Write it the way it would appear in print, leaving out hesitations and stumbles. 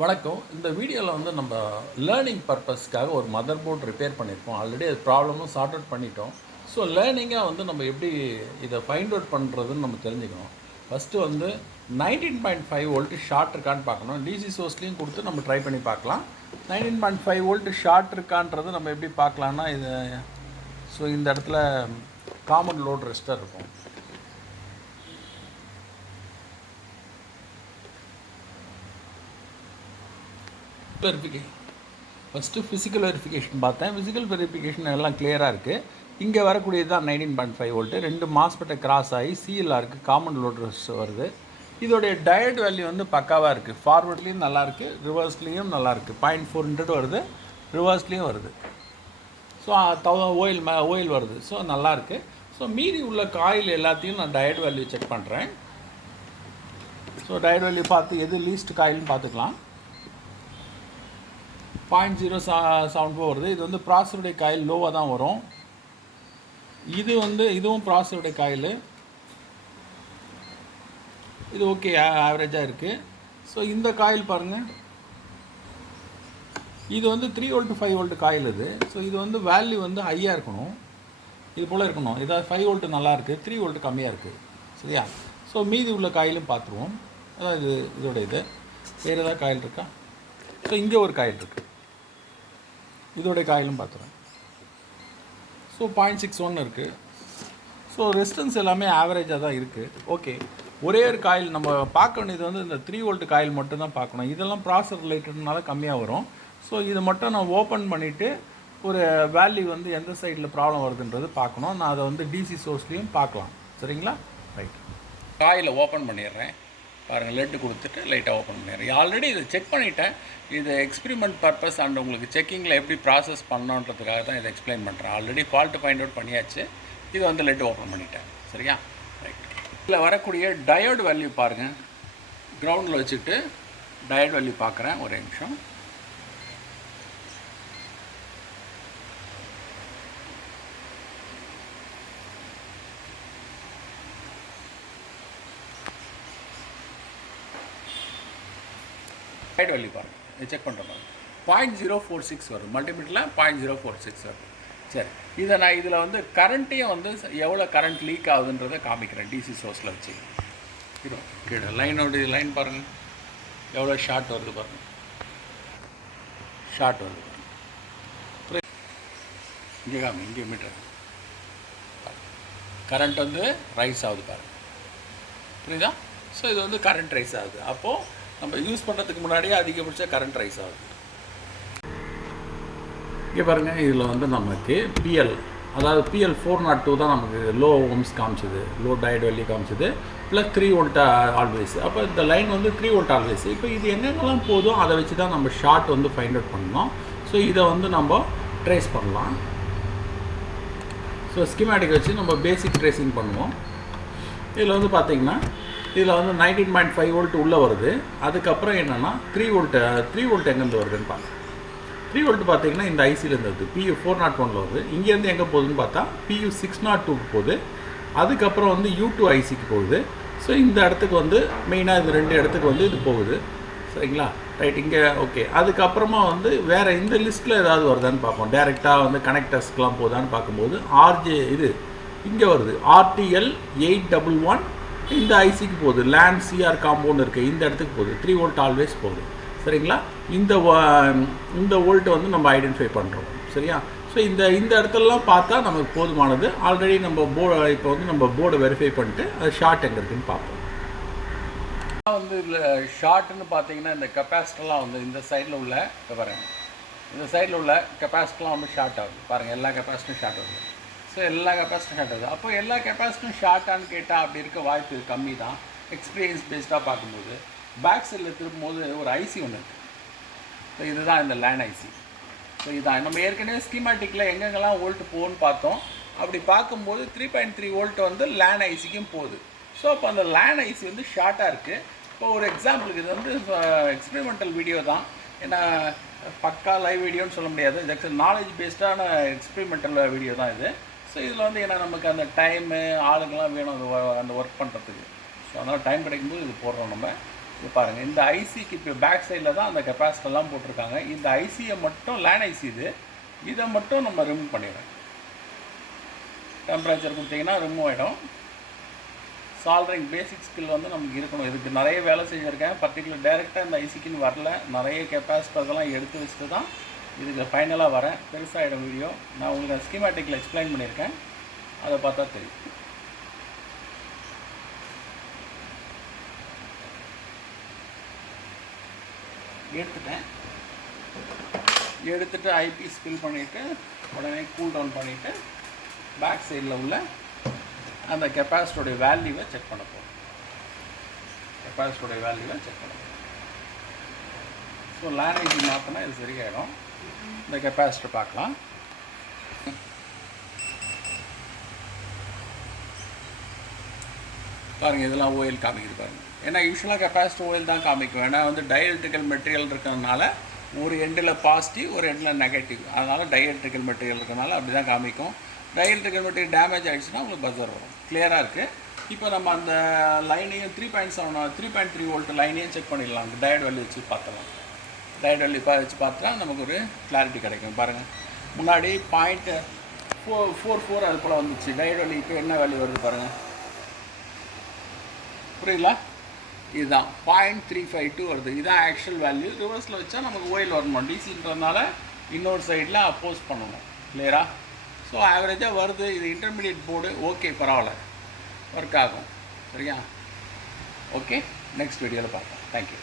வணக்கம். இந்த வீடியோவில் வந்து நம்ம லேர்னிங் பர்பஸ்க்காக ஒரு மதர் போர்ட் ரிப்பேர் பண்ணியிருக்கோம். ஆல்ரெடி அது ப்ராப்ளமும் சார்ட் அவுட் பண்ணிட்டோம். ஸோ லேர்னிங்காக வந்து நம்ம எப்படி இதை ஃபைண்ட் அவுட் பண்ணுறதுன்னு நம்ம தெரிஞ்சுக்கணும். ஃபஸ்ட்டு வந்து 19.5 வோல்ட் ஷார்ட் இருக்கான்னு பார்க்கணும். டிசி சோர்ஸ்லேயும் கொடுத்து நம்ம ட்ரை பண்ணி பார்க்கலாம். 19.5 வோல்ட் ஷார்ட் இருக்கான்றது நம்ம எப்படி பார்க்கலான்னா இது இந்த இடத்துல காமன் லோட் ரெஸ்டர் இருக்கும். வெரிஃபிகேஷன் ஃபஸ்ட்டு ஃபிசிக்கல் வெரிஃபிகேஷன் பார்த்தேன். ஃபிசிக்கல் வெரிஃபிகேஷன் எல்லாம் கிளியராக இருக்குது. இங்கே வரக்கூடியது தான் 19.5 வோல்ட்டு. 2 மாஸ்பெட்டை கிராஸ் ஆகி சிஎல்ஆருக்கு காமன் லோட் ரெஸ்டர் வருது. இதோடைய டயட் வேல்யூ வந்து பக்காவாக இருக்குது. ஃபார்வர்ட்லேயும் நல்லாயிருக்கு, ரிவர்ஸ்லேயும் நல்லாயிருக்கு. 0.400 வருது, ரிவர்ஸ்லேயும் வருது. ஸோ ஓயில் வருது. ஸோ நல்லாயிருக்கு. ஸோ மீதி உள்ள காயில் எல்லாத்தையும் நான் டயட் வேல்யூ செக் பண்ணுறேன். ஸோ டயட் வேல்யூ பார்த்து எது லீஸ்ட் காயில்னு பார்த்துக்கலாம். 0.074 வருது. இது வந்து ப்ராசருடைய காயில் லோவாக தான் வரும். இதுவும் ப்ராசருடைய காயில். இது ஓகே, ஆவரேஜாக இருக்குது. ஸோ இந்த காயில் பாருங்கள், இது வந்து 3 வோல்ட் 5 வோல்ட் காயில் இது. ஸோ இது வந்து வேல்யூ வந்து ஹையாக இருக்கணும், இது போல் இருக்கணும். இதாவது 5 வோல்ட் நல்லாயிருக்கு, 3 வோல்ட் கம்மியாக இருக்குது. சரியா? ஸோ மீதி உள்ள காயிலும் பார்த்துருவோம். அதாவது இதோட இது வேறு ஏதாவது காயில் இருக்கா? ஸோ இங்கே ஒரு காயில் இருக்குது, இதோடைய காயிலும் பார்த்துறேன். ஸோ 0.61 இருக்குது. ஸோ ரெசிஸ்டன்ஸ் எல்லாமே ஆவரேஜாக தான் இருக்குது. ஓகே, ஒரே ஒரு காயில் நம்ம பார்க்க வேண்டியது வந்து இந்த 3 வோல்ட் காயில் மட்டும் தான் பார்க்கணும். இதெல்லாம் ப்ராசர் ரிலேட்டட்னால கம்மியாக வரும். ஸோ இது மட்டும் நான் ஓப்பன் பண்ணிவிட்டு ஒரு வேல்யூ வந்து எந்த சைடில் ப்ராப்ளம் வருதுன்றது பார்க்கணும். நான் அதை வந்து டிசி சோர்ஸ்லேயும் பார்க்கலாம். சரிங்களா? ரைட், காயில் ஓப்பன் பண்ணிடுறேன். பாருங்கள், லெட்டு கொடுத்துட்டு லைட்டாக ஓப்பன் பண்ணிடுறேன். ஆல்ரெடி இதை செக் பண்ணிவிட்டேன். இது எக்ஸ்பெரிமெண்ட் பர்பஸ் அண்ட் உங்களுக்கு செக்கிங்கில் எப்படி ப்ராசஸ் பண்ணணுன்றதுக்காக தான் இதை எக்ஸ்பிளைன் பண்ணுறேன். ஆல்ரெடி ஃபால்ட்டு ஃபைண்ட் அவுட் பண்ணியாச்சு. இது வந்து லெட்டு ஓப்பன் பண்ணிட்டேன். சரியா? ரைட். இதில் வரக்கூடிய டயோடு வேல்யூ பாருங்கள். கிரவுண்டில் வச்சுட்டு டயோடு வேல்யூ பார்க்குறேன். ஒரு நிமிஷம். டயட் வேல்யூ பாருங்கள், இது செக் பண்ணுற பாருங்கள். 0.046 வரும். மல்டிமீட்டரில் 0.046 வரும். சரி, இதை நான் இதில் வந்து கரண்ட்டையும் வந்து எவ்வளோ கரண்ட் லீக் ஆகுதுன்றதை காமிக்கிறேன் டிசி சோர்ஸில் வச்சு. இது கீழே லைனோடைய லைன் பாருங்கள், எவ்வளோ ஷார்ட் வருது பாருங்கள். ஷார்ட் வருது பாருங்கள். இங்கே காமி, இங்கே மீட்டர் கரண்ட் வந்து ரைஸ் ஆகுது பாருங்கள். புரியுதா? ஸோ இது வந்து கரண்ட் ரைஸ் ஆகுது. அப்போது நம்ம யூஸ் பண்ணுறதுக்கு முன்னாடியே அதிகபட்ச கரண்ட் ரைஸ் ஆகுது. இங்கே பாருங்கள், இதில் வந்து நமக்கு பிஎல், அதாவது PL 402 தான் நமக்கு லோ ஓம்ஸ் காமிச்சிது, லோ டயட் வேல்யூ காமிச்சிது, ப்ளஸ் 3 வோல்ட் ஆல்வேஸ். அப்போ இந்த லைன் வந்து 3 வோல்ட் ஆல்வேஸ். இப்போ இது எங்கெங்கெல்லாம் போதும் அதை வச்சு தான் நம்ம ஷார்ட் வந்து ஃபைண்ட் அவுட் பண்ணணும். ஸோ இதை வந்து நம்ம ட்ரேஸ் பண்ணலாம். ஸோ ஸ்கிமேட்டிக் வச்சு நம்ம பேசிக் ட்ரேசிங் பண்ணுவோம். இதில் வந்து பார்த்திங்கன்னா இதில் வந்து 19.5 வோல்ட் உள்ளே வருது. அதுக்கப்புறம் என்னென்னா 3 வோல்ட் எங்கேருந்து வருதுன்னு பார்க்கலாம். 3 வோல்ட் பார்த்திங்கன்னா இந்த ஐசிலேருந்து வருது, PU 401 வருது. இங்கேருந்து எங்கே போகுதுன்னு பார்த்தா PU 602க்கு போகுது. அதுக்கப்புறம் வந்து U2 ஐசிக்கு போகுது. ஸோ இந்த இடத்துக்கு வந்து மெயினாக இது 2 இடத்துக்கு வந்து இது போகுது. சரிங்களா? ரைட், இங்கே ஓகே. அதுக்கப்புறமா வந்து வேறு இந்த லிஸ்ட்டில் ஏதாவது வருதான்னு பார்ப்போம். டேரெக்டாக வந்து கனெக்டர்ஸ்க்கெலாம் போகுதான்னு பார்க்கும்போது RJ இது இங்கே வருது, RTL 811 இந்த ஐசிக்கு போகுது. லேண்ட் சிஆர் காம்பவுண்ட் இருக்குது, இந்த இடத்துக்கு போகுது. 3 வோல்ட் ஆல்வேஸ் போகுது. சரிங்களா? இந்த வோல்ட்டை வந்து நம்ம ஐடென்டிஃபை பண்ணுறோம். சரியா? ஸோ இந்த இடத்துலலாம் பார்த்தா நமக்கு போதுமானது. ஆல்ரெடி நம்ம இப்போ வந்து நம்ம போர்டை வெரிஃபை பண்ணிட்டு அது ஷார்ட் எங்கே இருக்குதுன்னு பார்ப்போம். வந்து இதில் ஷார்ட்னு பார்த்தீங்கன்னா இந்த கெப்பாசிட்டர்லாம் வந்து இந்த சைடில் உள்ள பாருங்கள், இந்த சைடில் உள்ள கெப்பாசிட்டர்லாம் வந்து ஷார்ட் ஆகுது பாருங்கள். எல்லா கெப்பாசிட்டரும் ஷார்ட் ஆகுது. ஸோ எல்லா கெப்பாசிட்டியும் ஷார்ட் ஆகுது. அப்போ எல்லா கெப்பாசிட்டியும் ஷார்ட்டானு கேட்டால் அப்படி இருக்க வாய்ப்பு கம்மி தான். எக்ஸ்பீரியன்ஸ் பேஸ்டாக பார்க்கும்போது பேக் சைடில் திரும்பும்போது ஒரு ஐசி ஒன்று இருக்குது. ஸோ இதுதான் இந்த லேன் ஐசி. ஸோ இதுதான் நம்ம ஏற்கனவே ஸ்கீமேட்டிக்கில் எங்கெங்கெல்லாம் வோல்ட் போகுன்னு பார்த்தோம். அப்படி பார்க்கும்போது 3.3 வோல்ட் வந்து லேன் ஐசிக்கும் போகுது. ஸோ அப்போ அந்த லேன் ஐசி வந்து ஷார்ட்டாக இருக்குது. இப்போ ஒரு எக்ஸாம்பிளுக்கு இது வந்து எக்ஸ்பெரிமெண்டல் வீடியோ தான். ஏன்னா பக்கா லைவ் வீடியோன்னு சொல்ல முடியாது. இது ஆக்சுவலி நாலேஜ் பேஸ்டான எக்ஸ்பெரிமெண்டல் வீடியோ தான் இது. ஸோ இதில் வந்து ஏன்னா நமக்கு அந்த டைமு ஆளுங்கெல்லாம் வேணும் அந்த ஒர்க் பண்ணுறதுக்கு. ஸோ அதனால் டைம் கிடைக்கும்போது இது போடுறோம் நம்ம. இது பாருங்கள், இந்த ஐசிக்கு இப்போ பேக் சைடில் தான் அந்த கெப்பாசிட்டர்லாம் போட்டிருக்காங்க. இந்த ஐசியை மட்டும் லேன் ஐசி இதை மட்டும் நம்ம ரிமூவ் பண்ணிடுறோம். டெம்பரேச்சர் கொடுத்தீங்கன்னா ரிமூவ் ஆகிடும். சால்ட்ரிங் பேசிக் ஸ்கில் வந்து நமக்கு இருக்கணும். இதுக்கு நிறைய வேலை செஞ்சுருக்கேன். பர்டிகுலர் டைரெக்டாக இந்த ஐசிக்குன்னு வரல, நிறைய கெப்பாசிட்டர்லாம் எடுத்து வச்சுட்டு தான் இதுக்கு ஃபைனலாக வரேன். பெருசாகிடும் வீடியோ. நான் உங்களுக்கு ஸ்கீமேட்டிக்கில் எக்ஸ்பிளைன் பண்ணியிருக்கேன், அதை பார்த்தா தெரியும். எடுத்துகிட்டு ஐபீஸ் ஃபில் பண்ணிவிட்டு உடனே கூல் டவுன் பண்ணிவிட்டு பேக் சைடில் உள்ள அந்த கெப்பாசிட்டருடைய வேல்யூவை செக் பண்ண போகிறோம். ஸோ லேன் ஐசி மாற்றினா இது சரியாயிடும். இந்த கெப்பாசிட்டர் பார்க்கலாம். பாருங்கள், இதெல்லாம் ஓயில் காமிக்குது பாருங்கள். ஏன்னா யூஸ்வலாக கெப்பாசிட்டர் ஓயில் தான் காமிக்கும். ஏன்னா வந்து டைஎலக்ட்ரிக்கல் மெட்டீரியல் இருக்கிறதுனால ஒரு எண்டில் பாசிட்டிவ், ஒரு எண்டில் நெகட்டிவ். அதனால் டைஎலக்ட்ரிக்கல் மெட்டீரியல் இருக்கிறதுனால அப்படி தான் காமிக்கும். டைஎலக்ட்ரிக்கல் மெட்டீரியல் டேமேஜ் ஆகிடுச்சுன்னா உங்களுக்கு பஸர் வரும். கிளியராக இருக்குது. இப்போ நம்ம அந்த லைனையும் 3.3 வோல்ட் லைனையும் செக் பண்ணிடலாம். டயட் வேல்யூ வச்சு பார்த்துலாம். டயட் வேல்யூ வச்சு பார்த்தா நமக்கு ஒரு கிளாரிட்டி கிடைக்கும். பாருங்கள், முன்னாடி 0.44 அது போல் வந்துச்சு. டயட் வேல்யூ இப்போ என்ன வேல்யூ வருது பாருங்கள். புரியுங்களா? இதுதான் 0.352 வருது. இதுதான் ஆக்சுவல் வேல்யூ. ரிவர்ஸில் வச்சா நமக்கு ஓயில் வரணும். டிசின்றதுனால இன்னொரு சைடில் அப்போஸ் பண்ணணும். கிளியரா? ஸோ ஆவரேஜாக வருது. இது இன்டர்மீடியட் போர்டு. ஓகே, பரவாயில்ல, ஒர்க் ஆகும். சரியா? ஓகே, நெக்ஸ்ட் வீடியோவில் பார்க்கலாம். தேங்க்யூ.